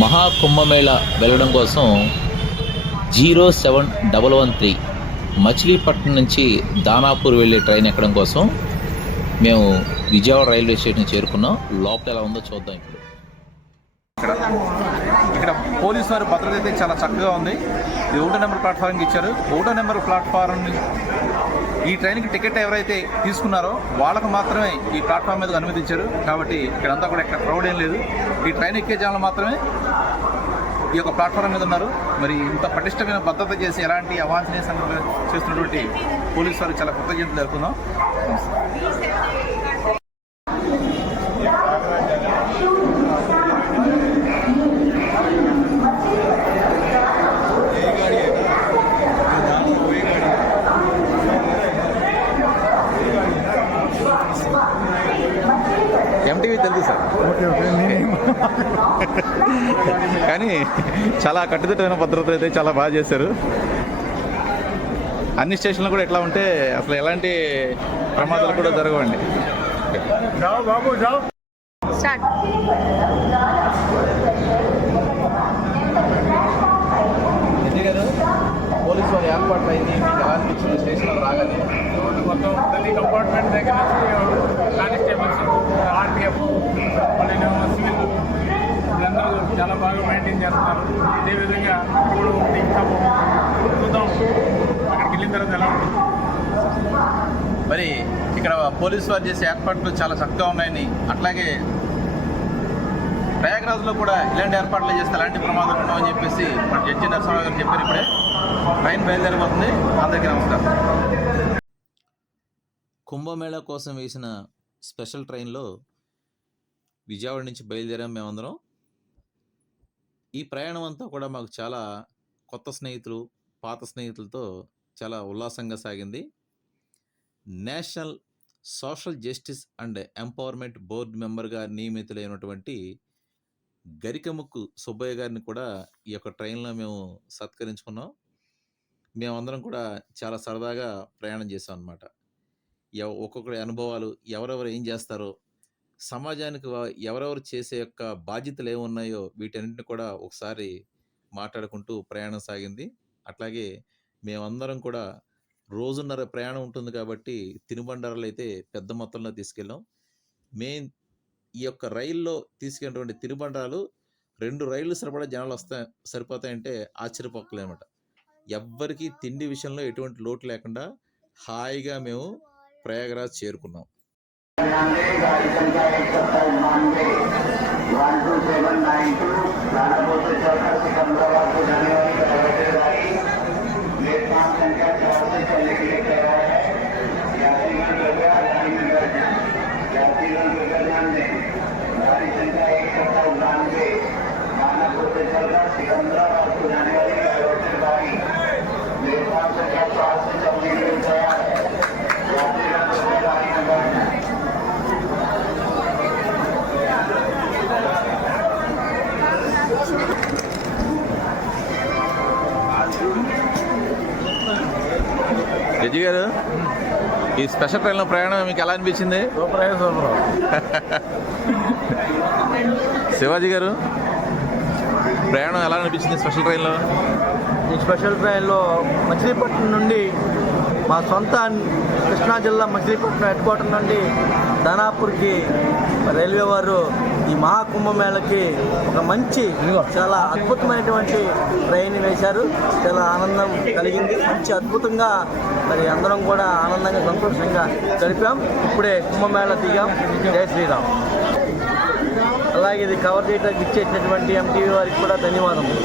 మహాకుంభమేళ వెళ్ళడం కోసం 07113 మచిలీపట్నం నుంచి దానాపూర్ వెళ్ళే ట్రైన్ ఎక్కడం కోసం మేము విజయవాడ రైల్వే స్టేషన్ చేరుకున్నాం. లోపల ఎలా ఉందో చూద్దాం. ఇక్కడ పోలీసు వారి భద్రత అయితే చాలా చక్కగా ఉంది. ఇది 1 నెంబర్ ప్లాట్ఫారంకి ఇచ్చారు. 1 నెంబర్ ప్లాట్ఫారం ఈ ట్రైన్కి టికెట్ ఎవరైతే తీసుకున్నారో వాళ్ళకు మాత్రమే ఈ ప్లాట్ఫామ్ మీద అనుమతించారు. కాబట్టి ఇక్కడంతా కూడా ఇక్కడ క్రౌడ్ ఏం లేదు. ఈ ట్రైన్ ఎక్కే జనాలు మాత్రమే ఈ యొక్క ప్లాట్ఫామ్ మీద ఉన్నారు. మరి ఇంత పటిష్టమైన భద్రత చేసి ఎలాంటి అవాంఛనీయ సంఘటనలు చేస్తున్నటువంటి పోలీసు వారు చాలా కృతజ్ఞతలు జరుపుకుందాం. ఎంటీవీ తెలుసు సార్, కానీ చాలా కట్టుదిట్టమైన భద్రత అయితే చాలా బాగా చేశారు. అన్ని స్టేషన్లు కూడా ఎట్లా ఉంటే అసలు ఎలాంటి ప్రమాదాలు కూడా జరగవండి. పోలీసు వారి ఏర్పాట్లు అయింది, మీకు ఎలా అనిపించింది స్టేషన్లో రాగానే? మొత్తం ప్రతి కంపార్ట్మెంట్ దగ్గర నుంచి కానిస్టేబుల్స్, ఆర్టీఎఫ్, మళ్ళీ సివిల్ వీళ్ళందరూ చాలా బాగా మెయింటైన్ చేస్తున్నారు. ఇదేవిధంగా కూడా ఉంది. ఇంకా చూద్దాం అక్కడికి వెళ్ళిన తర్వాత ఎలా ఉంటుంది. మరి ఇక్కడ పోలీసు వారు చేసే ఏర్పాట్లు చాలా చక్కగా ఉన్నాయని, అట్లాగే ప్రయాగరాజ్లో కూడా ఇలాంటి ఏర్పాట్లు చేస్తే ఎలాంటి ప్రమాదాలు ఉండవని చెప్పేసి మన జడ్జి నరసింహరావు గారు చెప్పారు. ఇప్పుడే ట్రైన్ బయలుదేరిపోతుంది. అందరికీ నమస్కారం. కుంభమేళా కోసం వేసిన స్పెషల్ ట్రైన్లో విజయవాడ నుంచి బయలుదేరాం మేమందరం. ఈ ప్రయాణం అంతా కూడా మాకు చాలా కొత్త స్నేహితులు, పాత స్నేహితులతో చాలా ఉల్లాసంగా సాగింది. National social justice and empowerment board మెంబర్గా నియమితులైనటువంటి గరికముక్కు సుబ్బయ్య గారిని కూడా ఈ యొక్క ట్రైన్లో మేము సత్కరించుకున్నాం. మేమందరం కూడా చాలా సరదాగా ప్రయాణం చేసాం అన్నమాట. ఒక్కొక్కరి అనుభవాలు, ఎవరెవరు ఏం చేస్తారో, సమాజానికి ఎవరెవరు చేసే యొక్క బాధ్యతలు ఏమున్నాయో వీటన్నిటిని కూడా ఒకసారి మాట్లాడుకుంటూ ప్రయాణం సాగింది. అట్లాగే మేమందరం కూడా రోజున్నర ప్రయాణం ఉంటుంది కాబట్టి తినుబండారాలు అయితే పెద్ద మొత్తంలో తీసుకెళ్ళాం. ఈ యొక్క రైల్లో తీసుకెళ్ళినటువంటి తినుబండారాలు 2 రైళ్లు సరిపడా జనాలు సరిపోతాయంటే ఆశ్చర్యపోకలేమట. ఎవ్వరికీ తిండి విషయంలో ఎటువంటి లోటు లేకుండా హాయిగా మేము ప్రయాగరాజ్ చేరుకున్నాం. జడ్జి గారు, ఈ స్పెషల్ ట్రైన్లో ప్రయాణం మీకు ఎలా అనిపించింది? శివాజీ గారు, ప్రయాణం ఎలా అనిపించింది స్పెషల్ ట్రైన్లో? ఈ స్పెషల్ ట్రైన్లో మచిలీపట్నం నుండి మా సొంత కృష్ణా జిల్లా మచిలీపట్నం హెడ్ క్వార్టర్ నుండి దానాపూర్కి రైల్వే వారు ఈ మహాకుంభమేళకి ఒక మంచి చాలా అద్భుతమైనటువంటి ట్రైన్ వేశారు. చాలా ఆనందం కలిగింది. మంచి అద్భుతంగా మరి అందరం కూడా ఆనందంగా సంతోషంగా గడిపాం. ఇప్పుడే కుంభమేళ దిగాం. జై శ్రీరామ్. అలాగే ఇది కవర్ చేయడానికి ఇచ్చేసినటువంటి ఎంటీవీ వారికి కూడా ధన్యవాదములు.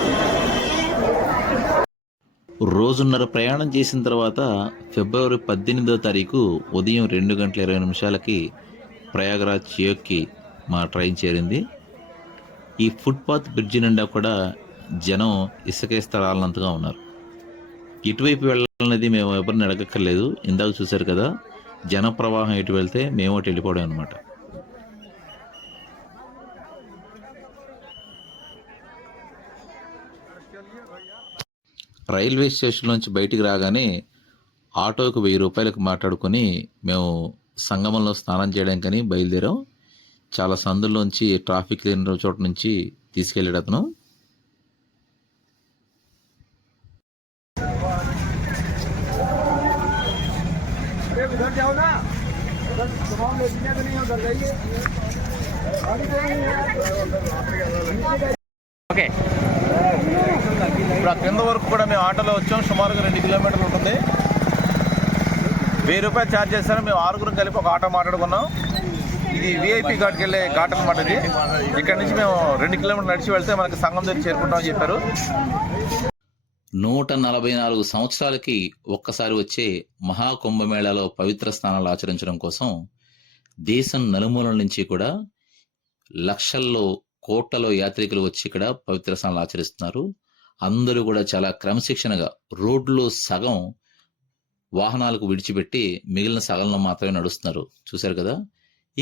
రోజున్నర ప్రయాణం చేసిన తర్వాత ఫిబ్రవరి 18వ తారీఖు ఉదయం 2:20 ప్రయాగరాజ్ చియోక్కి మా ట్రైన్ చేరింది. ఈ ఫుట్పాత్ బ్రిడ్జి నిండా కూడా జనం ఇసుకేస్తే రాలనంతగా ఉన్నారు. ఇటువైపు వెళ్ళాలనేది మేము ఎవరిని అడగక్కర్లేదు. ఇందాక చూశారు కదా, జన ప్రవాహం ఎటు వెళ్తే మేము అటు వెళ్ళిపోవడం అనమాట. రైల్వే స్టేషన్ నుంచి బయటికి రాగానే ఆటోకు 1000 రూపాయలకు మాట్లాడుకొని మేము సంగమంలో స్నానం చేయడానికని బయలుదేరాం. చాలా సందుల్లోంచి ట్రాఫిక్ లేని చోట నుంచి తీసుకెళ్ళాడు అతను. ఓకే, ఇప్పుడు ఆ కింద వరకు కూడా మేము ఆటోలో వచ్చాం. సుమారుగా 2 కిలోమీటర్లు ఉంటుంది. 1000 రూపాయలు ఛార్జ్ చేస్తారు. మేము 6గురం కలిపి ఒక ఆటో మాట్లాడుకున్నాం. ఇది విఐపి ఘాట్కి వెళ్ళే ఘాట్ అనమాట. ఇది ఇక్కడ నుంచి మేము 2 కిలోమీటర్లు నడిచి వెళ్తే మనకి సంగం దగ్గర చేరుకుంటామని చెప్పారు. 144 సంవత్సరాలకి ఒక్కసారి వచ్చే మహాకుంభమేళాలో పవిత్ర స్నానాలు ఆచరించడం కోసం దేశం నలుమూలల నుంచి కూడా లక్షల్లో కోట్లలో యాత్రికులు వచ్చి ఇక్కడ పవిత్ర స్నానాలు ఆచరిస్తున్నారు. అందరూ కూడా చాలా క్రమశిక్షణగా రోడ్లో సగం వాహనాలకు విడిచిపెట్టి మిగిలిన సగంలో మాత్రమే నడుస్తున్నారు. చూశారు కదా.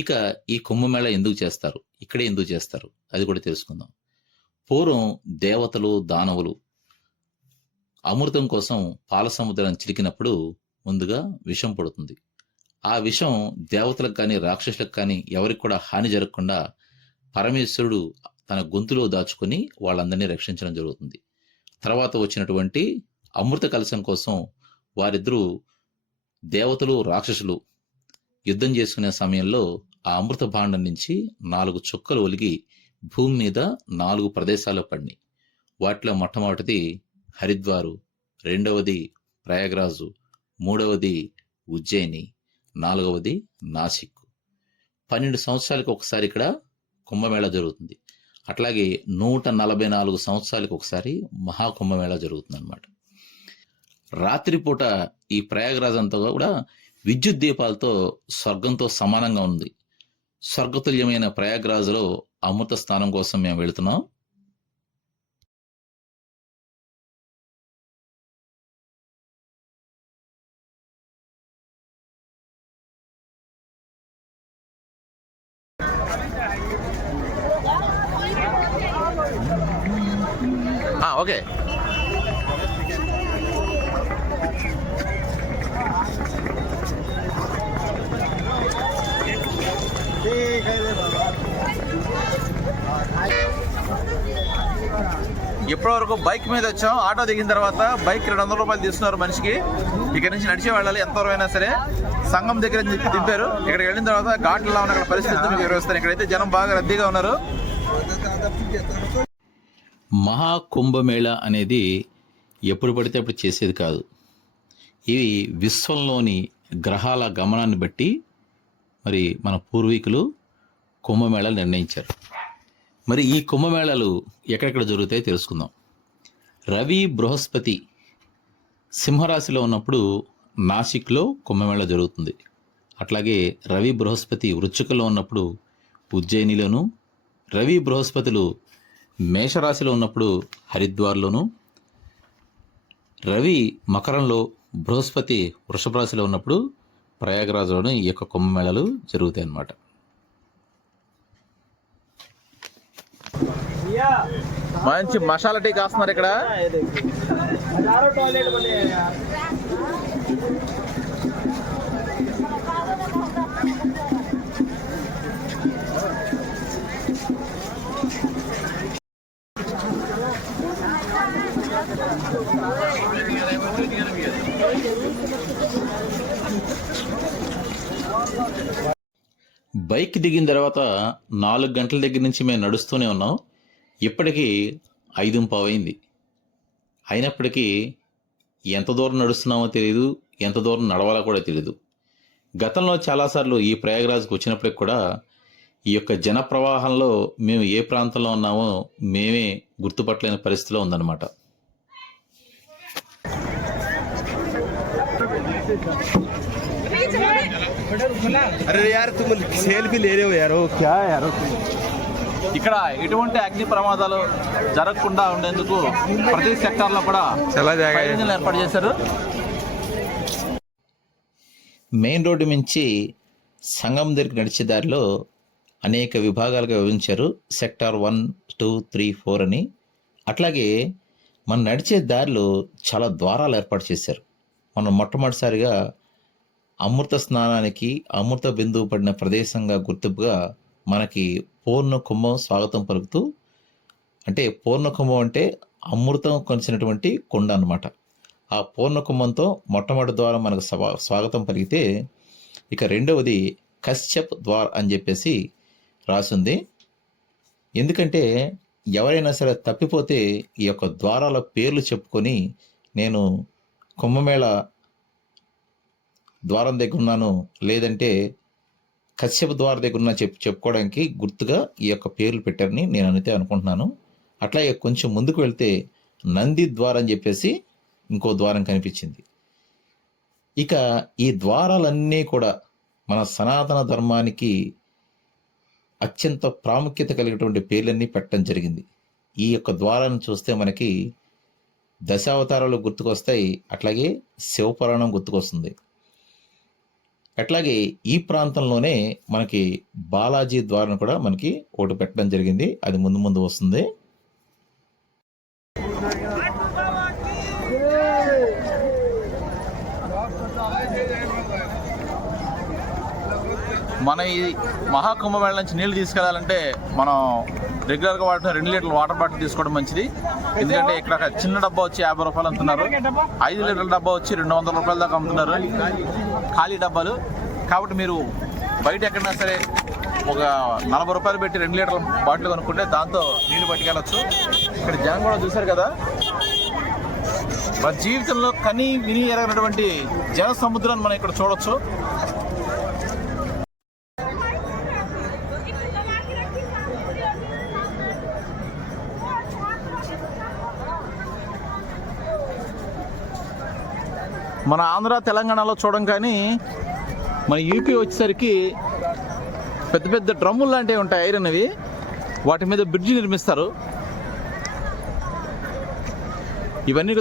ఇక ఈ కుంభమేళా ఎందుకు చేస్తారు, ఇక్కడే ఎందుకు చేస్తారు, అది కూడా తెలుసుకుందాం. పూర్వం దేవతలు దానవులు అమృతం కోసం పాల సముద్రం చిలికినప్పుడు ముందుగా విషం పడుతుంది. ఆ విషం దేవతలకు కానీ రాక్షసులకు కానీ ఎవరికి కూడా హాని జరగకుండా పరమేశ్వరుడు తన గొంతులో దాచుకొని వాళ్ళందరినీ రక్షించడం జరుగుతుంది. తర్వాత వచ్చినటువంటి అమృత కలశం కోసం వారిద్దరూ దేవతలు రాక్షసులు యుద్ధం చేసుకునే సమయంలో ఆ అమృత భాండం నుంచి 4 చుక్కలు ఒలిగి భూమి మీద 4 ప్రదేశాల్లో పడినాయి. వాటిలో మొట్టమొదటిది హరిద్వారు, రెండవది ప్రయాగ్రాజు, మూడవది ఉజ్జయిని, 4వది నాసిక్. 12 సంవత్సరాలకు ఒకసారి ఇక్కడ కుంభమేళా జరుగుతుంది. అట్లాగే 144 సంవత్సరాలకు ఒకసారి మహాకుంభమేళా జరుగుతుంది అనమాట. రాత్రిపూట ఈ ప్రయాగరాజ్ అంతా కూడా విద్యుత్ దీపాలతో స్వర్గంతో సమానంగా ఉంది. స్వర్గతుల్యమైన ప్రయాగరాజులో అమృత స్నానం కోసం మేము వెళుతున్నాం. ఓకే, ఇప్పటివరకు బైక్ మీద వచ్చాం. ఆటో దిగిన తర్వాత బైక్ 200 రూపాయలు తీసుకున్నారు మనిషికి. ఇక్కడ నుంచి నడిచి వెళ్ళాలి ఎంత దూరం అయినా సరే. సంగం దగ్గర దింపారు. ఇక్కడికి వెళ్ళిన తర్వాత ఘాట్లో ఉన్న అక్కడ పరిస్థితి మీకు వివరిస్తాను. ఇక్కడైతే జనం బాగా రద్దీగా ఉన్నారు. మహాకుంభమేళా అనేది ఎప్పుడు పడితే అప్పుడు చేసేది కాదు. ఇవి విశ్వంలోని గ్రహాల గమనాన్ని బట్టి మరి మన పూర్వీకులు కుంభమేళాలు నిర్ణయించారు. మరి ఈ కుంభమేళాలు ఎక్కడెక్కడ జరుగుతాయో తెలుసుకుందాం. రవి బృహస్పతి సింహరాశిలో ఉన్నప్పుడు నాసిక్లో కుంభమేళా జరుగుతుంది. అట్లాగే రవి బృహస్పతి వృశ్చికలో ఉన్నప్పుడు ఉజ్జయినిలోను, రవి బృహస్పతులు మేషరాశిలో ఉన్నప్పుడు హరిద్వార్లోను, రవి మకరంలో బృహస్పతి వృషభ రాశిలో ఉన్నప్పుడు ప్రయాగరాజ్లోను ఈ యొక్క కుంభమేళాలు జరుగుతాయి అన్నమాట. మంచి మసాలా టీ కాస్తున్నారు ఇక్కడ. బైక్ దిగిన తర్వాత 4 గంటల దగ్గర నుంచి మేము నడుస్తూనే ఉన్నాం. ఇప్పటికీ 5:15 అయింది. అయినప్పటికీ ఎంత దూరం నడుస్తున్నామో తెలియదు, ఎంత దూరం నడవాలో కూడా తెలియదు. గతంలో చాలాసార్లు ఈ ప్రయాగరాజ్కి వచ్చినప్పటికి కూడా ఈ యొక్క జన ప్రవాహంలో మేము ఏ ప్రాంతంలో ఉన్నామో మేమే గుర్తుపట్టలేని పరిస్థితిలో ఉందన్నమాట. अरे यार तुम सेल्फी ले रहे हो यार, वो क्या है यार? ఇక్కడ ఎటువంటి అగ్ని ప్రమాదాలు జరగకుండా ఉండేందుకు ప్రతి సెక్టార్లో కూడా ఫైరింగ్లు ఏర్పాటు చేశారు. మెయిన్ రోడ్డు నుంచి సంగం దగ్గరికి నడిచే దారిలో అనేక విభాగాలుగా విభజించారు. సెక్టార్ 1, 2, 3, 4 అని. అట్లాగే మనం నడిచే దారిలో చాలా ద్వారాలు ఏర్పాటు చేశారు. మనం మొట్టమొదటిసారిగా అమృత స్నానానికి అమృత బిందువు పడిన ప్రదేశంగా గుర్తింపుగా మనకి పూర్ణ కుంభం స్వాగతం పలుకుతూ, అంటే పూర్ణ కుంభం అంటే అమృతం కొలిచినటువంటి కొండ అన్నమాట. ఆ పూర్ణ కుంభంతో మొట్టమొదటి ద్వారా మనకు స్వాగతం పలికితే, ఇక రెండవది కశ్యప్ ద్వార్ అని చెప్పేసి రాసింది. ఎందుకంటే ఎవరైనా సరే తప్పిపోతే ఈ యొక్క ద్వారాల పేర్లు చెప్పుకొని నేను కుంభమేళ ద్వారం దగ్గర ఉన్నాను, లేదంటే కశ్యప ద్వారం దగ్గర ఉన్నా చెప్పుకోవడానికి గుర్తుగా ఈ యొక్క పేర్లు పెట్టారని నేను అయితే అనుకుంటున్నాను. అట్లాగే కొంచెం ముందుకు వెళ్తే నంది ద్వారం అని చెప్పేసి ఇంకో ద్వారం కనిపించింది. ఇక ఈ ద్వారాలన్నీ కూడా మన సనాతన ధర్మానికి అత్యంత ప్రాముఖ్యత కలిగినటువంటి పేర్లన్నీ పెట్టడం జరిగింది. ఈ యొక్క ద్వారాన్ని చూస్తే మనకి దశావతారాలు గుర్తుకొస్తాయి, అట్లాగే శివపురాణం గుర్తుకొస్తుంది. అట్లాగే ఈ ప్రాంతంలోనే మనకి బాలాజీ ద్వారం కూడా మనకి ఒకటి పెట్టడం జరిగింది, అది ముందు ముందు వస్తుంది. మన ఈ మహాకుంభమేళ నుంచి నీళ్లు తీసుకెళ్లాలంటే మనం రెగ్యులర్గా వాడుతున్న 2 లీటర్ల వాటర్ బాటిల్ తీసుకోవడం మంచిది. ఎందుకంటే ఇక్కడ చిన్న డబ్బా వచ్చి 50 రూపాయలు అమ్ముతున్నారు, 5 లీటర్ల డబ్బా వచ్చి 200 రూపాయల దాకా అమ్ముతున్నారు ఖాళీ డబ్బాలు. కాబట్టి మీరు బయట ఎక్కడైనా సరే ఒక 40 రూపాయలు పెట్టి 2 లీటర్ల బాటిల్ కొనుక్కుంటే దాంతో నీళ్లు పట్టుకెళ్ళచ్చు. ఇక్కడ జనం కూడా చూశారు కదా, మన జీవితంలో కని విని ఎరగినటువంటి జన సముద్రాన్ని మనం ఇక్కడ చూడొచ్చు. మన ఆంధ్ర తెలంగాణలో చూడం, కానీ మన యూపీ వచ్చేసరికి పెద్ద పెద్ద డ్రమ్ములు లాంటివి ఉంటాయి, ఐరన్ అవి. వాటి మీద బ్రిడ్జి నిర్మిస్తారు. ఇవన్నీ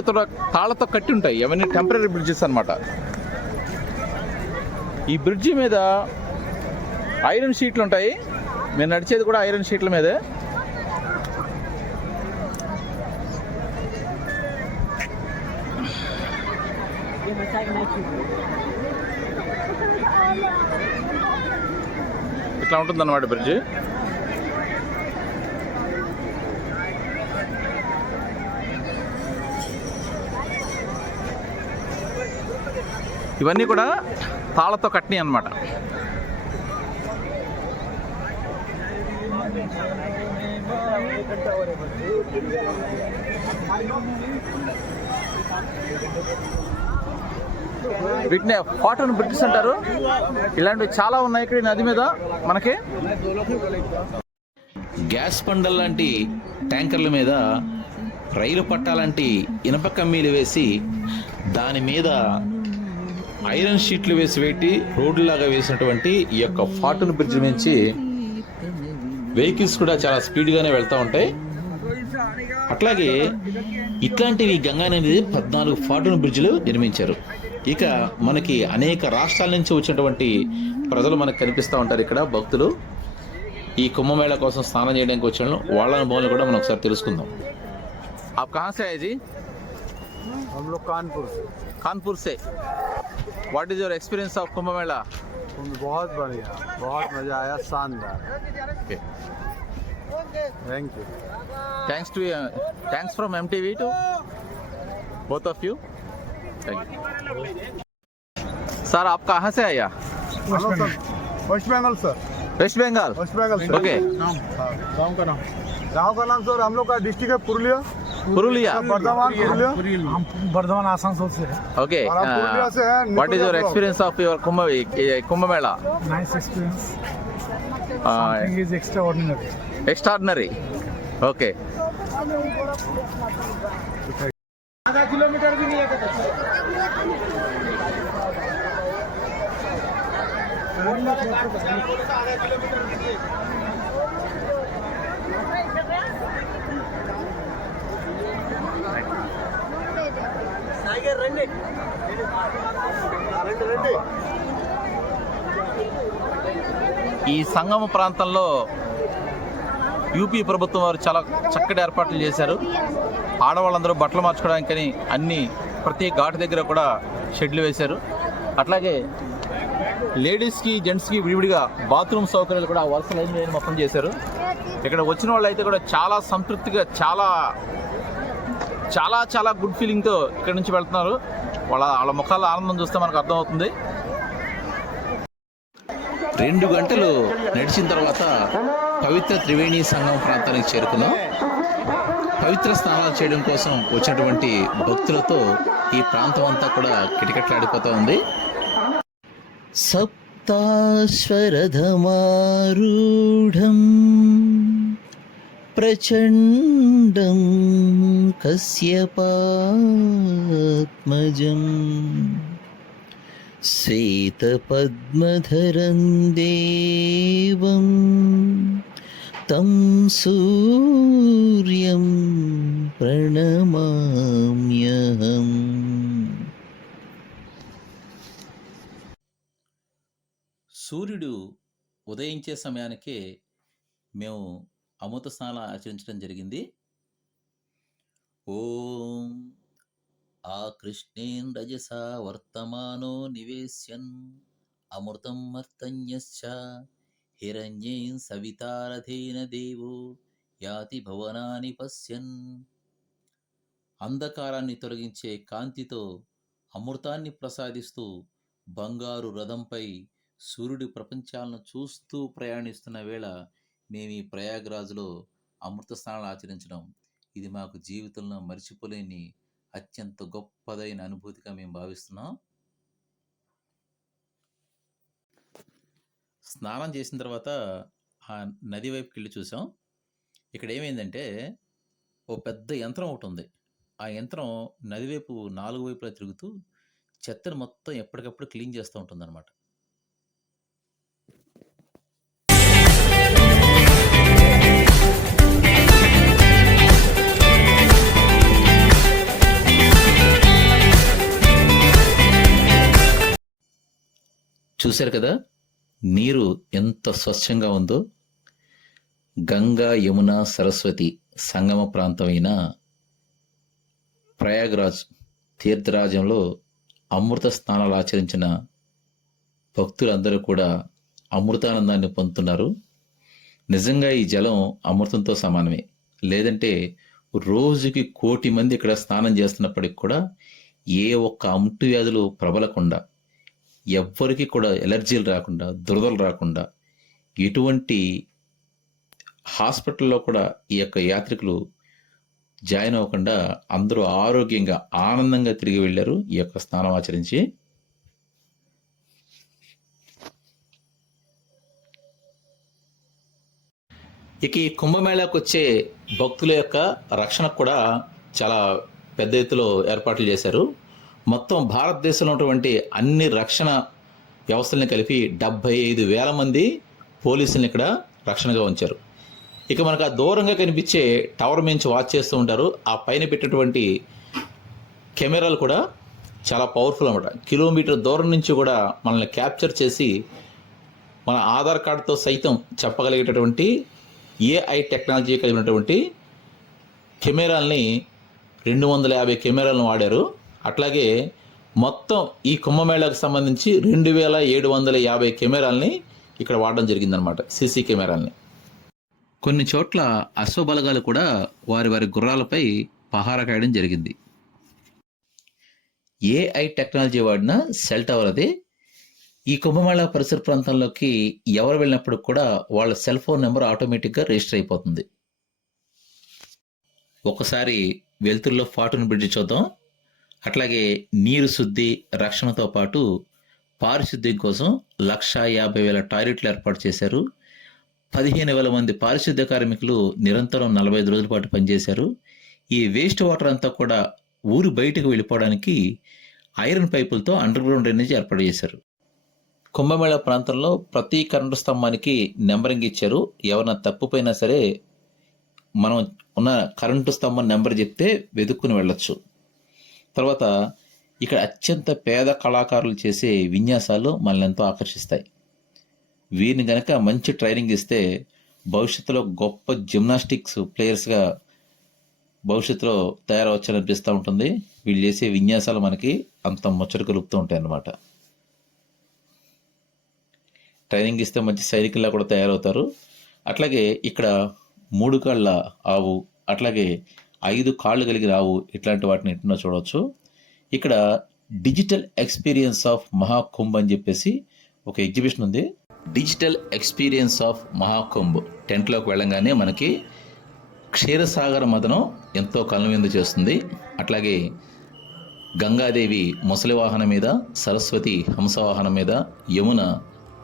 తాళ్లతో కట్టి ఉంటాయి, ఇవన్నీ టెంపరీ బ్రిడ్జెస్ అన్నమాట. ఈ బ్రిడ్జి మీద ఐరన్ షీట్లు ఉంటాయి. నేను నడిచేది కూడా ఐరన్ షీట్ల మీదే. ఇట్లా ఉంటుందన్నమాట బ్రిడ్జి. ఇవన్నీ కూడా తాళ్లతో కట్టినాయి అన్నమాట. వీటిని కాటన్ బ్రిడ్జెస్ అంటారు. ఇలాంటివి చాలా ఉన్నాయి ఇక్కడ ఈ నది మీద మనకి. గ్యాస్ పండల్ లాంటి ట్యాంకర్ల మీద రైలు పట్టాలాంటి ఇనప కమ్మీలు వేసి దాని మీద ఐరన్ షీట్లు వేసి పెట్టి రోడ్డులాగా వేసినటువంటి ఈ యొక్క ఫార్టూన్ బ్రిడ్జ్ నుంచి వెహికల్స్ కూడా చాలా స్పీడ్గానే వెళ్తూ ఉంటాయి. అట్లాగే ఇట్లాంటివి గంగా నది 14 ఫార్టూన్ బ్రిడ్జ్లు నిర్మించారు. ఇక మనకి అనేక రాష్ట్రాల నుంచి వచ్చినటువంటి ప్రజలు మనకు కనిపిస్తూ ఉంటారు ఇక్కడ, భక్తులు. ఈ కుంభమేళ కోసం స్నానం చేయడానికి వచ్చిన వాళ్ళ అనుభవాలను కూడా మనం ఒకసారి తెలుసుకుందాం. आप कहाँ से आए जी? हम लोग कानपुर से। कानपुर से। What is your experience of Kumbh Mela? बहुत बढ़िया, बहुत मजा आया, शानदार। Okay. Thank you. Thanks from MTV to both of you. Thank you. Sir आप कहाँ से आया? West Bengal sir. West Bengal. West Bengal sir. Okay. गाँव का नाम सर, हम लोग का डिस्ट्रिक्ट है पुरुलिया। पुरुलिया। बर्धमान पुरुलिया। हम बर्धमान आसनसोल से है। Okay. और हम पुरुलिया से हैं। What is your experience of your Kumbh Mela? Nice experience. Uh, something is extraordinary. extraordinary. Okay. आधा किलोमीटर भी नहीं है। ఈ సంగమ ప్రాంతంలో యూపీ ప్రభుత్వం వారు చాలా చక్కటి ఏర్పాట్లు చేశారు. ఆడవాళ్ళందరూ బట్టలు మార్చుకోవడానికని ప్రతి ఘాటు దగ్గర కూడా షెడ్లు వేశారు. అట్లాగే లేడీస్కి జెంట్స్కి విడివిడిగా బాత్రూమ్ సౌకర్యాలు కూడా వరుస లైన్ మొత్తం చేశారు. ఇక్కడ వచ్చిన వాళ్ళు అయితే కూడా చాలా సంతృప్తిగా చాలా చాలా చాలా గుడ్ ఫీలింగ్తో ఇక్కడ నుంచి వెళ్తున్నారు. వాళ్ళ ముఖాల ఆనందం చూస్తే మనకు అర్థమవుతుంది. 2 గంటలు నడిచిన తర్వాత పవిత్ర త్రివేణి సంగమ ప్రాంతానికి చేరుకున్నాం. పవిత్ర స్నానాలు చేయడం కోసం వచ్చినటువంటి భక్తులతో ఈ ప్రాంతం అంతా కూడా కిటకిటలాడిపోతూ ఉంది. సప్తాశ్వరధమారూఢం ప్రచండం కశ్యపాత్మజం శ్వేతపద్మధరం దేవం తం సూర్యం ప్రణమామ్యహం. సూర్యుడు ఉదయించే సమయానికే మేము అమృత స్నానం ఆచరించడం జరిగింది. ఓం ఆ కృష్ణేన్ రజసా వర్తమానో నివేశ్యన్ అమృతం మర్తన్యశ్చ హిరణ్యేన్ సవితారథేన దేవో యాతి భవనాని పశ్యన్. అంధకారాన్ని తొలగించే కాంతితో అమృతాన్ని ప్రసాదిస్తూ బంగారు రథంపై సూర్యుడి ప్రపంచాలను చూస్తూ ప్రయాణిస్తున్న వేళ మేము ఈ ప్రయాగ్రాజ్లో అమృత స్నానాలు ఆచరించడం ఇది మాకు జీవితంలో మర్చిపోలేని అత్యంత గొప్పదైన అనుభూతిగా మేము భావిస్తున్నాం. స్నానం చేసిన తర్వాత ఆ నది వైపుకి వెళ్ళి చూసాం. ఇక్కడ ఏమైందంటే ఓ పెద్ద యంత్రం ఒకటి ఉంది. ఆ యంత్రం నది వైపు 4 వైపులా తిరుగుతూ చెత్తను మొత్తం ఎప్పటికప్పుడు క్లీన్ చేస్తూ ఉంటుందన్నమాట. చూశారు కదా నీరు ఎంత స్వచ్ఛంగా ఉందో. గంగా యమున సరస్వతి సంగమ ప్రాంతమైన ప్రయాగ్రాజ్ తీర్థరాజ్యంలో అమృత స్నానాలు ఆచరించిన భక్తులందరూ కూడా అమృతానందాన్ని పొందుతున్నారు. నిజంగా ఈ జలం అమృతంతో సమానమే. లేదంటే రోజుకి 1 కోటి మంది ఇక్కడ స్నానం చేస్తున్నప్పటికి కూడా ఏ ఒక్క అంటు వ్యాధులు ప్రబలకుండా, ఎవ్వరికి కూడా ఎలర్జీలు రాకుండా, దురదలు రాకుండా, ఎటువంటి హాస్పిటల్లో కూడా ఈ యొక్క యాత్రికులు జాయిన్ అవ్వకుండా అందరూ ఆరోగ్యంగా ఆనందంగా తిరిగి వెళ్ళారు ఈ యొక్క స్నానం ఆచరించి. ఇక ఈ కుంభమేళాకు వచ్చే భక్తుల యొక్క రక్షణకు కూడా చాలా పెద్ద ఎత్తులో ఏర్పాట్లు చేశారు. మొత్తం భారతదేశంలో ఉన్నటువంటి అన్ని రక్షణ వ్యవస్థల్ని కలిపి 75,000 మంది పోలీసుల్ని ఇక్కడ రక్షణగా ఉంచారు. ఇక మనకు ఆ దూరంగా కనిపించే టవర్ నుంచి వాచ్ చేస్తూ ఉంటారు. ఆ పైన పెట్టేటువంటి కెమెరాలు కూడా చాలా పవర్ఫుల్ అన్నమాట. కిలోమీటర్ దూరం నుంచి కూడా మనల్ని క్యాప్చర్ చేసి మన ఆధార్ కార్డుతో సైతం చెప్పగలిగేటటువంటి AI టెక్నాలజీ కలిగినటువంటి కెమెరాల్ని 250 కెమెరాలను వాడారు. అట్లాగే మొత్తం ఈ కుంభమేళాకు సంబంధించి 2,750 కెమెరాల్ని ఇక్కడ వాడడం జరిగిందనమాట, సీసీ కెమెరాల్ని. కొన్ని చోట్ల అశ్వబలగాలు కూడా వారి వారి గుర్రాలపై పహారా కాయడం జరిగింది. AI టెక్నాలజీ వాడిన సెల్ టవర్ అది. ఈ కుంభమేళా పరిసర ప్రాంతంలోకి ఎవరు వెళ్ళినప్పుడు కూడా వాళ్ళ సెల్ ఫోన్ నెంబర్ ఆటోమేటిక్గా రిజిస్టర్ అయిపోతుంది. ఒకసారి వెలుతురులో ఫాటూన్ బ్రిడ్జ్ చూద్దాం. అట్లాగే నీరు శుద్ధి రక్షణతో పాటు పారిశుద్ధ్యం కోసం 150,000 టాయిలెట్లు ఏర్పాటు చేశారు. 15,000 మంది పారిశుద్ధ్య కార్మికులు నిరంతరం 45 రోజుల పాటు పనిచేశారు. ఈ వేస్ట్ వాటర్ అంతా కూడా ఊరు బయటకు వెళ్ళిపోవడానికి ఐరన్ పైపులతో అండర్ గ్రౌండ్ డ్రైనేజ్ ఏర్పాటు చేశారు. కుంభమేళా ప్రాంతంలో ప్రతి కరెంటు స్తంభానికి నెంబరింగ్ ఇచ్చారు. ఎవరైనా తప్పిపోయినా సరే మనం ఉన్న కరెంటు స్తంభం నెంబర్ చెప్తే వెతుక్కుని వెళ్ళొచ్చు. తర్వాత ఇక్కడ అత్యంత పేద కళాకారులు చేసే విన్యాసాలు మనల్ని ఎంతో ఆకర్షిస్తాయి. వీరిని గనక మంచి ట్రైనింగ్ ఇస్తే భవిష్యత్తులో గొప్ప జిమ్నాస్టిక్స్ ప్లేయర్స్గా భవిష్యత్తులో తయారవచ్చని అనిపిస్తూ ఉంటుంది. వీళ్ళు చేసే విన్యాసాలు మనకి అంత ముచ్చట కలుపుతూ ఉంటాయి అన్నమాట. ట్రైనింగ్ ఇస్తే మంచి సైనికుల్లా కూడా తయారవుతారు. అట్లాగే ఇక్కడ 3 కాళ్ళ ఆవు, అట్లాగే 5 కాళ్ళు కలిగిన ఆవు, ఇట్లాంటి వాటిని ఎన్నో చూడవచ్చు. ఇక్కడ డిజిటల్ ఎక్స్పీరియన్స్ ఆఫ్ మహాకుంభ్ అని చెప్పేసి ఒక ఎగ్జిబిషన్ ఉంది. డిజిటల్ ఎక్స్పీరియన్స్ ఆఫ్ మహాకుంభ్ టెంట్లోకి వెళ్ళంగానే మనకి క్షీరసాగర మదనం ఎంతో కనువిందు చేస్తుంది. అట్లాగే గంగాదేవి ముసలి వాహనం మీద, సరస్వతి హంసవాహనం మీద, యమున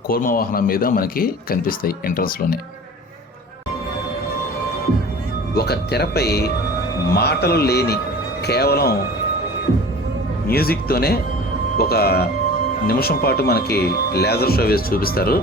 కూర్మవాహనం మీద మనకి కనిపిస్తాయి ఎంట్రన్స్లోనే. ఒక తెరపై మాటలు లేని కేవలం మ్యూజిక్తోనే ఒక నిమిషం పాటు మనకి లేజర్ షో వేసి చూపిస్తారు.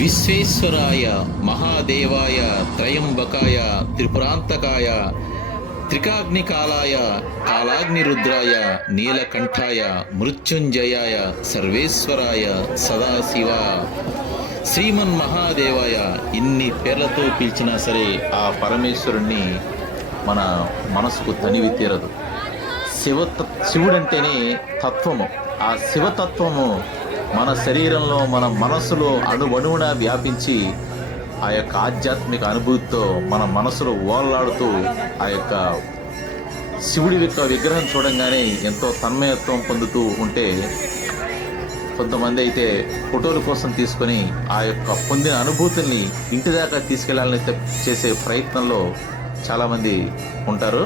విశ్వేశ్వరాయ మహాదేవాయ త్రయంబకాయ త్రిపురాంతకాయ త్రికాగ్నికాలాయ కాలాగ్నిరుద్రాయ నీలకంఠాయ మృత్యుంజయాయ సర్వేశ్వరాయ సదాశివ శ్రీమన్మహాదేవాయ ఇన్ని పేర్లతో పిలిచినా సరే ఆ పరమేశ్వరుణ్ణి మన మనసుకు తనివి తీరదు. శివుడంటేనే తత్వము. ఆ శివతత్వము మన శరీరంలో, మన మనసులో అణువణువున వ్యాపించి ఆ యొక్క ఆధ్యాత్మిక అనుభూతితో మన మనసులో ఓలలాడుతూ ఆ యొక్క శివుడి యొక్క విగ్రహం చూడంగానే ఎంతో తన్మయత్వం పొందుతూ ఉంటే, కొంతమంది అయితే ఫోటోల కోసం తీసుకొని ఆ యొక్క పొందిన అనుభూతుల్ని ఇంటి దాకా తీసుకెళ్లాలని చేసే ప్రయత్నంలో చాలామంది ఉంటారు.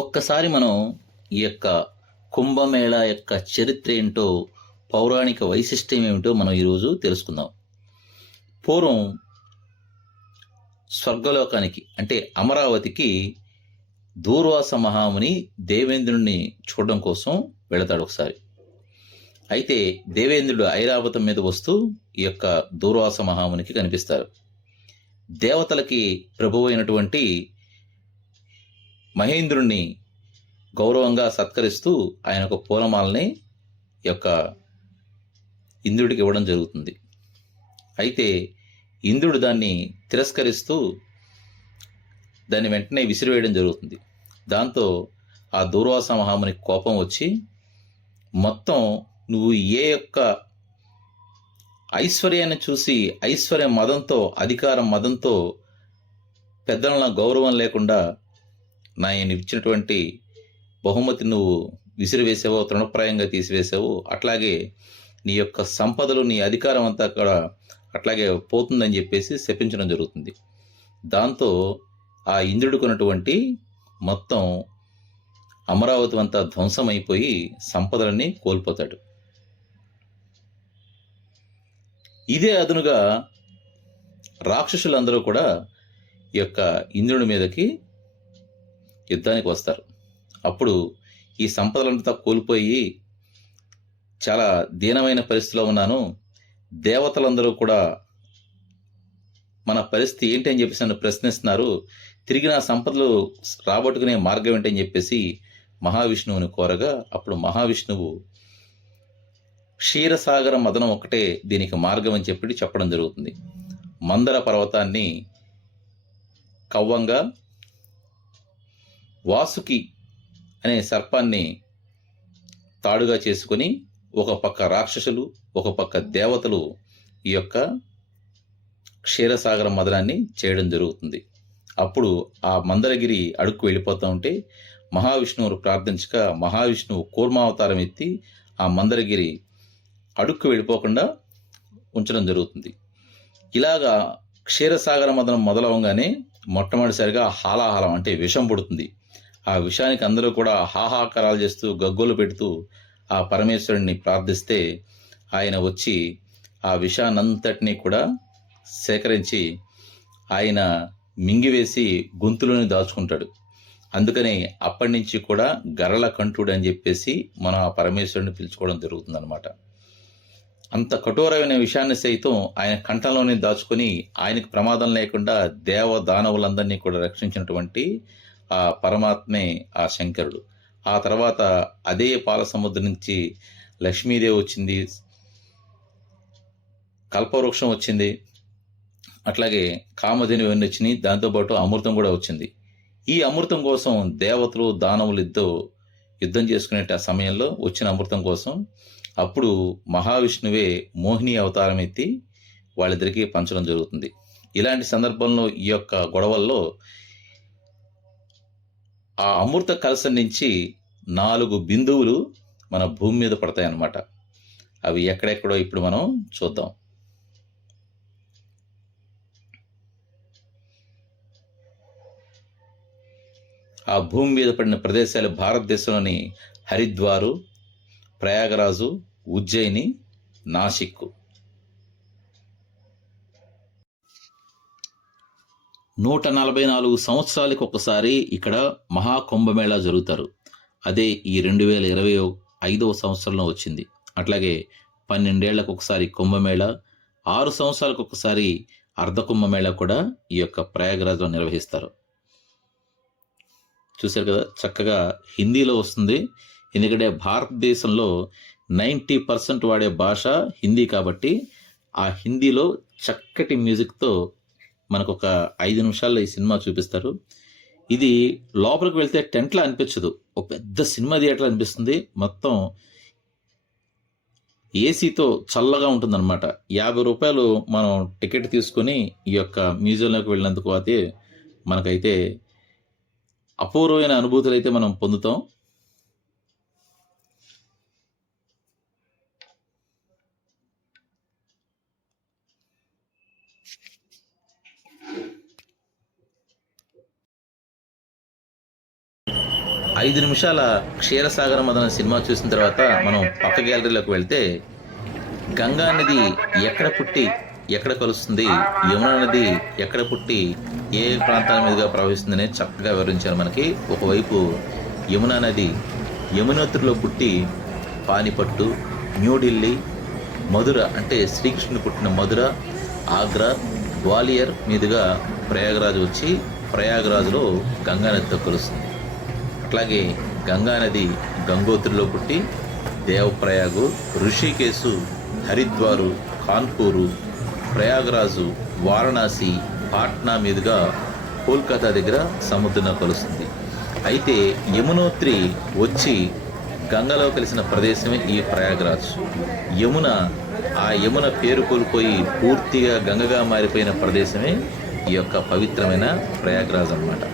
ఒక్కసారి మనం ఈ యొక్క కుంభమేళా యొక్క చరిత్ర ఏంటో, పౌరాణిక వైశిష్ట్యం ఏమిటో మనం ఈరోజు తెలుసుకుందాం. పూర్వం స్వర్గలోకానికి అంటే అమరావతికి దూర్వాస మహాముని దేవేంద్రుడిని చూడడం కోసం వెళతాడు ఒకసారి. అయితే దేవేంద్రుడు ఐరావతం మీద వస్తూ ఈ యొక్క దూర్వాస మహామునికి కనిపిస్తారు. దేవతలకి ప్రభువు అయినటువంటి మహేంద్రుణ్ణి గౌరవంగా సత్కరిస్తూ ఆయన ఒక పూలమాలని యొక్క ఇంద్రుడికి ఇవ్వడం జరుగుతుంది. అయితే ఇంద్రుడు దాన్ని తిరస్కరిస్తూ దాన్ని వెంటనే విసిరివేయడం జరుగుతుంది. దాంతో ఆ దూర్వాస మహామునికి కోపం వచ్చి, మొత్తం నువ్వు ఏ యొక్క ఐశ్వర్యాన్ని చూసి ఐశ్వర్య మదంతో, అధికారం మదంతో పెద్దల గౌరవం లేకుండా నేను ఇచ్చినటువంటి బహుమతి నువ్వు విసిరివేసావో, తృణప్రాయంగా తీసివేసావు, అట్లాగే నీ యొక్క సంపదలు, నీ అధికారం అంతా కూడా అట్లాగే పోతుందని చెప్పేసి శపించడం జరుగుతుంది. దాంతో ఆ ఇంద్రుడికి ఉన్నటువంటి మొత్తం అమరావతి అంతా ధ్వంసమైపోయి సంపదలన్నీ కోల్పోతాడు. ఇదే అదునుగా రాక్షసులందరూ కూడా ఈ యొక్క ఇంద్రుడి మీదకి యుద్ధానికి వస్తారు. అప్పుడు ఈ సంపదలంతా కోల్పోయి చాలా దీనమైన పరిస్థితిలో ఉన్నాను, దేవతలందరూ కూడా మన పరిస్థితి ఏంటి అని చెప్పేసి నన్ను ప్రశ్నిస్తున్నారు, తిరిగి నా సంపదలు రాబట్టుకునే మార్గం ఏంటని చెప్పేసి మహావిష్ణువుని కోరగా, అప్పుడు మహావిష్ణువు క్షీరసాగర మదనం ఒకటే దీనికి మార్గం అని చెప్పడం జరుగుతుంది. మందర పర్వతాన్ని కవ్వంగా, వాసుకి అనే సర్పాన్ని తాడుగా చేసుకొని ఒక పక్క రాక్షసులు, ఒక పక్క దేవతలు ఈ యొక్క క్షీరసాగర మదనాన్ని చేయడం జరుగుతుంది. అప్పుడు ఆ మందరగిరి అడుక్కు వెళ్ళిపోతూ ఉంటే మహావిష్ణువును ప్రార్థించగా మహావిష్ణువు కూర్మావతారం ఎత్తి ఆ మందరగిరి అడుక్కు వెళ్ళిపోకుండా ఉంచడం జరుగుతుంది. ఇలాగా క్షీరసాగర మదనం మొదలవగానే మొట్టమొదటిసారిగా హాలాహలం అంటే విషం పుడుతుంది. ఆ విషానికి అందరూ కూడా హాహాకారాలు చేస్తూ గగ్గోలు పెడుతూ ఆ పరమేశ్వరుణ్ణి ప్రార్థిస్తే ఆయన వచ్చి ఆ విషాన్నంతటినీ కూడా సేకరించి ఆయన మింగివేసి గొంతులోనే దాచుకుంటాడు. అందుకని అప్పటి నుంచి కూడా గరళ కంఠుడు అని చెప్పేసి మనం ఆ పరమేశ్వరుని పిలుచుకోవడం జరుగుతుందన్నమాట. అంత కఠోరమైన విషయాన్ని సైతం ఆయన కంఠంలోనే దాచుకొని ఆయనకు ప్రమాదం లేకుండా దేవ దానవులందరినీ కూడా రక్షించినటువంటి ఆ పరమాత్మే ఆ శంకరుడు. ఆ తర్వాత అదే పాల సముద్రం నుంచి లక్ష్మీదేవి వచ్చింది, కల్పవృక్షం వచ్చింది, అట్లాగే కామధేను ఇవన్నీ వచ్చినాయి. దాంతోపాటు అమృతం కూడా వచ్చింది. ఈ అమృతం కోసం దేవతలు దానవులు ఇద్దరు యుద్ధం చేసుకునే ఆ సమయంలో వచ్చిన అమృతం కోసం అప్పుడు మహావిష్ణువే మోహిని అవతారం ఎత్తి వాళ్ళిద్దరికీ పంచడం జరుగుతుంది. ఇలాంటి సందర్భంలో ఈ యొక్క గొడవల్లో ఆ అమృత కలశం నుంచి 4 బిందువులు మన భూమి మీద పడతాయన్నమాట. అవి ఎక్కడెక్కడో ఇప్పుడు మనం చూద్దాం. ఆ భూమి మీద పడిన ప్రదేశాలు భారతదేశంలోని హరిద్వారు, ప్రయాగరాజు, ఉజ్జయిని, నాసిక్. 144 సంవత్సరాలకు ఒకసారి ఇక్కడ మహాకుంభమేళా జరుగుతారు. అదే ఈ 2025వ సంవత్సరంలో వచ్చింది. అట్లాగే 12 ఏళ్లకు ఒకసారి కుంభమేళా, 6 సంవత్సరాలకు ఒకసారి అర్ధ కుంభమేళా కూడా ఈ యొక్క ప్రయాగరాజ్లో నిర్వహిస్తారు. చూశారు కదా, చక్కగా హిందీలో వస్తుంది. ఎందుకంటే భారతదేశంలో 90% వాడే భాష హిందీ కాబట్టి ఆ హిందీలో చక్కటి మ్యూజిక్తో మనకు ఒక 5 నిమిషాల్లో ఈ సినిమా చూపిస్తారు. ఇది లోపలికి వెళ్తే టెంట్లా అనిపించదు, ఒక పెద్ద సినిమా థియేటర్ అనిపిస్తుంది. మొత్తం ఏసీతో చల్లగా ఉంటుందన్నమాట. 50 రూపాయలు మనం టికెట్ తీసుకొని ఈ యొక్క మ్యూజియంలోకి వెళ్ళినందుకు అయితే మనకైతే అపూర్వమైన అనుభూతులు అయితే మనం పొందుతాం. ఐదు నిమిషాల క్షీరసాగర మదన సినిమా చూసిన తర్వాత మనం పక్క గ్యాలరీలోకి వెళ్తే గంగా నది ఎక్కడ పుట్టి ఎక్కడ కలుస్తుంది, యమునా నది ఎక్కడ పుట్టి ఏ ప్రాంతాల మీదుగా ప్రవహిస్తుందనే చక్కగా వివరించారు మనకి. ఒకవైపు యమునా నది యమునోత్రిలో పుట్టి పానిపట్టు, న్యూఢిల్లీ, మధుర అంటే శ్రీకృష్ణుడు పుట్టిన మధుర, ఆగ్రా, గ్వాలియర్ మీదుగా ప్రయాగరాజు వచ్చి ప్రయాగరాజులో గంగానదితో కలుస్తుంది. అట్లాగే గంగానది గంగోత్రిలో పుట్టి దేవప్రయాగు, ఋషికేశు, హరిద్వారు, కాన్పూరు, ప్రయాగరాజు, వారణాసి, పాట్నా మీదుగా కోల్కతా దగ్గర సముద్రంలో కలుస్తుంది. అయితే యమునోత్రి వచ్చి గంగలో కలిసిన ప్రదేశమే ఈ ప్రయాగరాజ్. ఆ యమున పేరు కోల్పోయి పూర్తిగా గంగగా మారిపోయిన ప్రదేశమే ఈ యొక్క పవిత్రమైన ప్రయాగరాజ్ అన్నమాట.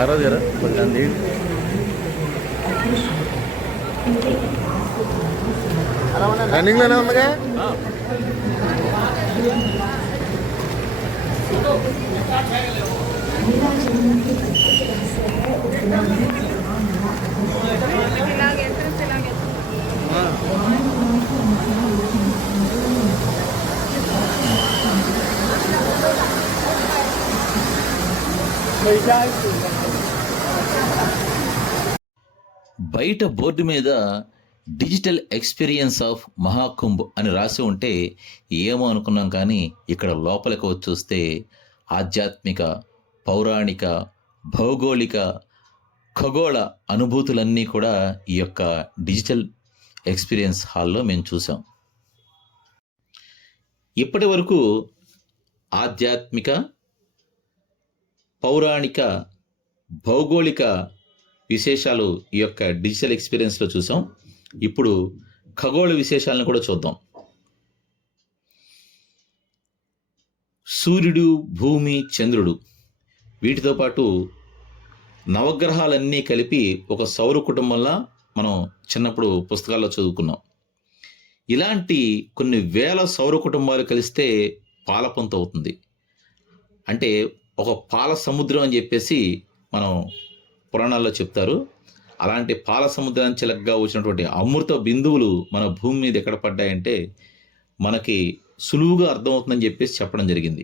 ఆరోజు గారు రన్నింగ్ లోనే ఉందిగా. బయట బోర్డు మీద డిజిటల్ ఎక్స్పీరియన్స్ ఆఫ్ మహాకుంభ్ అని రాసి ఉంటే ఏమో అనుకున్నాం, కానీ ఇక్కడ లోపలికి వచ్చి చూస్తే ఆధ్యాత్మిక, పౌరాణిక, భౌగోళిక, ఖగోళ అనుభూతులన్నీ కూడా ఈ యొక్క డిజిటల్ ఎక్స్పీరియన్స్ హాల్లో మేము చూసాం. ఇప్పటి వరకు ఆధ్యాత్మిక, పౌరాణిక, భౌగోళిక విశేషాలు ఈ యొక్క డిజిటల్ ఎక్స్పీరియన్స్లో చూసాం. ఇప్పుడు ఖగోళ విశేషాలను కూడా చూద్దాం. సూర్యుడు, భూమి, చంద్రుడు వీటితో పాటు నవగ్రహాలన్నీ కలిపి ఒక సౌర కుటుంబంలా మనం చిన్నప్పుడు పుస్తకాల్లో చదువుకున్నాం. ఇలాంటి కొన్ని వేల సౌర కుటుంబాలు కలిస్తే పాలపంత అవుతుంది. అంటే ఒక పాల సముద్రం అని చెప్పేసి మనం పురాణాల్లో చెప్తారు. అలాంటి పాల సముద్రానికి చిలకగా వచ్చినటువంటి అమృత బిందువులు మన భూమి మీద ఎక్కడ పడ్డాయంటే మనకి సులువుగా అర్థమవుతుందని చెప్పేసి చెప్పడం జరిగింది.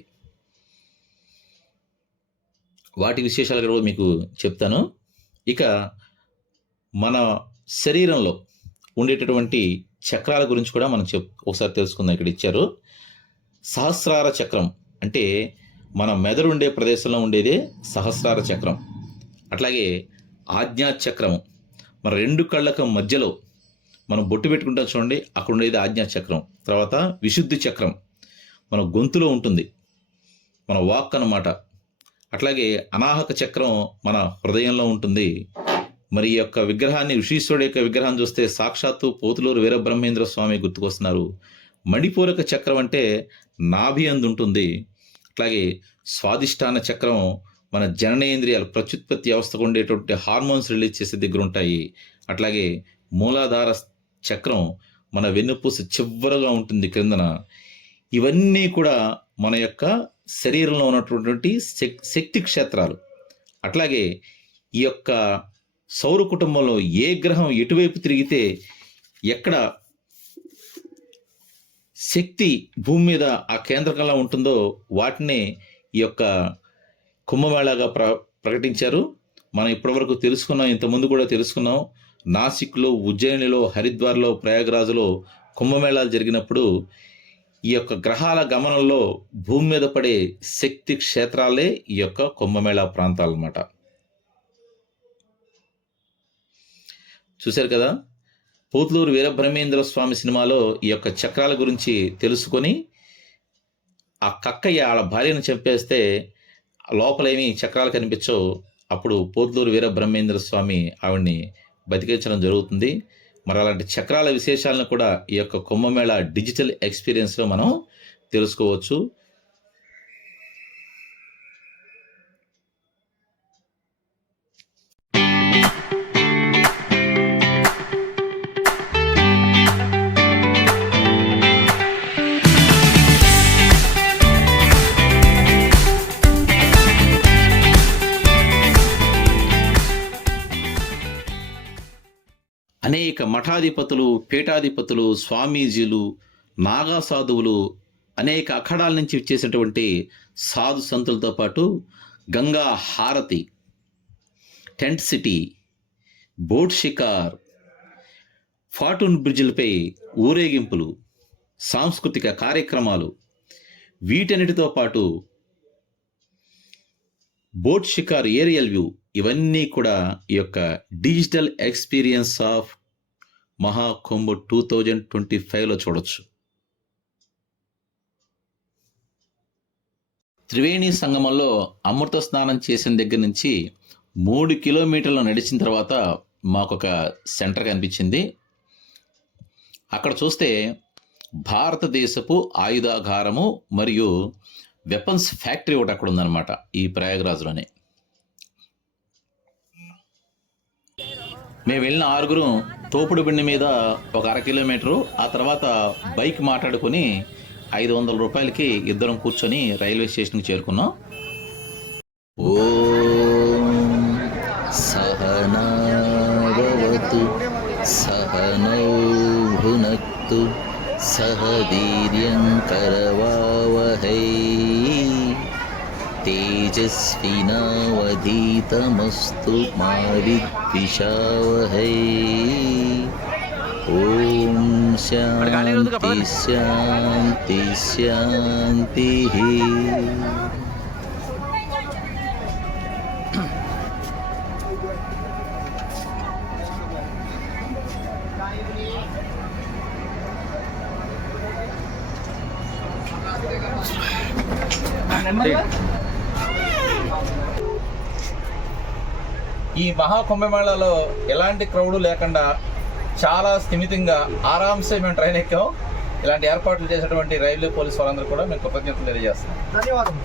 వాటి విశేషాలు కూడా మీకు చెప్తాను. ఇక మన శరీరంలో ఉండేటటువంటి చక్రాల గురించి కూడా మనం ఒకసారి తెలుసుకుందాం. ఇక్కడ ఇచ్చారు. సహస్రార చక్రం అంటే మన మెదడు ఉండే ప్రదేశంలో ఉండేదే సహస్రార చక్రం. అట్లాగే ఆజ్ఞా చక్రం మన రెండు కళ్ళకు మధ్యలో మనం బొట్టు పెట్టుకుంటాం చూడండి, అక్కడ ఉండేది ఆజ్ఞా చక్రం. తర్వాత విశుద్ధి చక్రం మన గొంతులో ఉంటుంది, మన వాక్ అన్నమాట. అట్లాగే అనాహక చక్రం మన హృదయంలో ఉంటుంది. మరి ఈ యొక్క విగ్రహాన్ని, ఋషీశ్వరుడు యొక్క విగ్రహాన్ని చూస్తే సాక్షాత్తు పోతులూరు వీరబ్రహ్మేంద్ర స్వామి గుర్తుకొస్తున్నారు. మణిపూరక చక్రం అంటే నాభి అందు ఉంటుంది. అట్లాగే స్వాదిష్టాన చక్రం మన జననేంద్రియాలు, ప్రత్యుత్పత్తి వ్యవస్థకు ఉండేటువంటి హార్మోన్స్ రిలీజ్ చేసే దగ్గర ఉంటాయి. అట్లాగే మూలాధార చక్రం మన వెన్నుపూస చివరగా ఉంటుంది క్రిందన. ఇవన్నీ కూడా మన యొక్క శరీరంలో ఉన్నటువంటి శక్తి క్షేత్రాలు. అట్లాగే ఈ యొక్క సౌర కుటుంబంలో ఏ గ్రహం ఎటువైపు తిరిగితే ఎక్కడ శక్తి భూమి మీద ఆ కేంద్రకంలా ఉంటుందో వాటినే ఈ యొక్క కుంభమేళాగా ప్రకటించారు. మనం ఇప్పటివరకు తెలుసుకున్నాం, ఇంతకుముందు కూడా తెలుసుకున్నాం. నాసిక్లో, ఉజ్జయినిలో, హరిద్వార్లో, ప్రయాగరాజులో కుంభమేళాలు జరిగినప్పుడు ఈ యొక్క గ్రహాల గమనంలో భూమి మీద పడే శక్తి క్షేత్రాలే ఈ యొక్క కుంభమేళా ప్రాంతాలు అన్నమాట. చూశారు కదా, పోతులూరు వీరబ్రహ్మేంద్ర స్వామి సినిమాలో ఈ యొక్క చక్రాల గురించి తెలుసుకొని ఆ కక్కయ్య ఆడ భార్యను చంపేస్తే లోపలేమి చక్రాలు కనిపించవు. అప్పుడు పోతులూరు వీరబ్రహ్మేంద్ర స్వామి ఆవిడ్ని బతికించడం జరుగుతుంది. మరి అలాంటి చక్రాల విశేషాలను కూడా ఈ యొక్క కుంభమేళా డిజిటల్ ఎక్స్పీరియన్స్లో మనం తెలుసుకోవచ్చు. అనేక మఠాధిపతులు, పీఠాధిపతులు, స్వామీజీలు, నాగా సాధువులు, అనేక అఖాడాల నుంచి ఇచ్చేసినటువంటి సాధు సంతులతో పాటు గంగా హారతి, టెంట్ సిటీ, బోట్ షికార్, ఫాటూన్ బ్రిడ్జిలపై ఊరేగింపులు, సాంస్కృతిక కార్యక్రమాలు, వీటన్నిటితో పాటు బోట్ షికార్ ఏరియల్ వ్యూ, ఇవన్నీ కూడా ఈ యొక్క డిజిటల్ ఎక్స్పీరియన్స్ ఆఫ్ మహాకుంభ్ 2025లో చూడొచ్చు. త్రివేణి సంగమంలో అమృత స్నానం చేసిన దగ్గర నుంచి 3 కిలోమీటర్లు నడిచిన తర్వాత మాకొక సెంటర్ కనిపించింది. అక్కడ చూస్తే భారతదేశపు ఆయుధాగారము మరియు వెపన్స్ ఫ్యాక్టరీ ఒకటి అక్కడ ఉందన్నమాట, ఈ ప్రయాగరాజ్లోనే. మేము వెళ్ళిన 6 తోపుడు బండి మీద ఒక 1/2 కిలోమీటరు, ఆ తర్వాత బైక్ మాట్లాడుకొని 500 రూపాయలకి ఇద్దరం కూర్చొని రైల్వే స్టేషన్కి చేరుకున్నాం. ఓం సహనావతు సహనౌ భునక్తు సహ వీర్యం కరవావహై తేజస్వినావధీతమస్తు మా విద్విషావహై. ఓం శాంతి శాంతి శాంతి. ఈ మహాకుంభమేళాలో ఎలాంటి క్రౌడ్ లేకుండా చాలా స్థిమితంగా ఆరాంసే మేము ట్రైన్ ఎక్కాం. ఇలాంటి ఏర్పాట్లు చేసినటువంటి రైల్వే పోలీస్ వారందరూ కూడా మేము కృతజ్ఞతలు తెలియజేస్తున్నాం. ధన్యవాదాలు.